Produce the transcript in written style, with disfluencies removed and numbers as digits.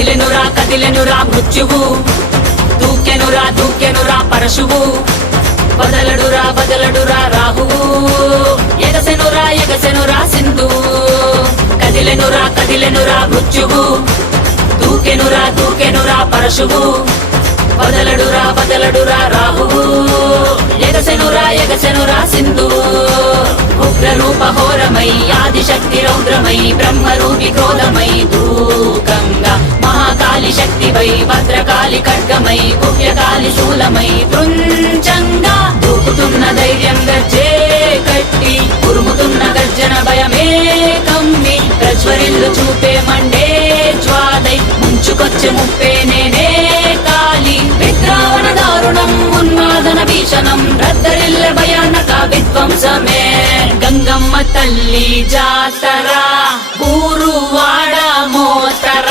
కదిలెనురా మృత్యువు, దూకెనురా పరశువు, బదలడురా రాహువు, ఎగసెనురా సింధువు. కదిలెనురా మృత్యువు, దూకెనురా పరశువు, బదలడురా రాహువు, ఎగసెనురా సింధువు. ఉగ్రరూప ఘోరమై ఆదిశక్తి రౌద్రమై బ్రహ్మరూపి క్రోధమై దూకంగా మహాకాళి శక్తిపై భద్రకాళి ఖడ్గమై గుహ్యకాళి శూలమై కృంచంగా దూకుతున్న ధైర్యం గర్జే కట్టి ఉరుముతున్న గర్జన భయమే కమ్మి ప్రజ్వరిల్లు చూపే మండే జ్వాలై ముంచుకొచ్చే ముప్పే నేనే కాళి. విద్రావణ దారుణం ఉన్మాదన భీషణం రద్దరిల్ల భయానక విధ్వంసమే. గంగమ్మ తల్లి జాతర ఊరు వాడ మోతర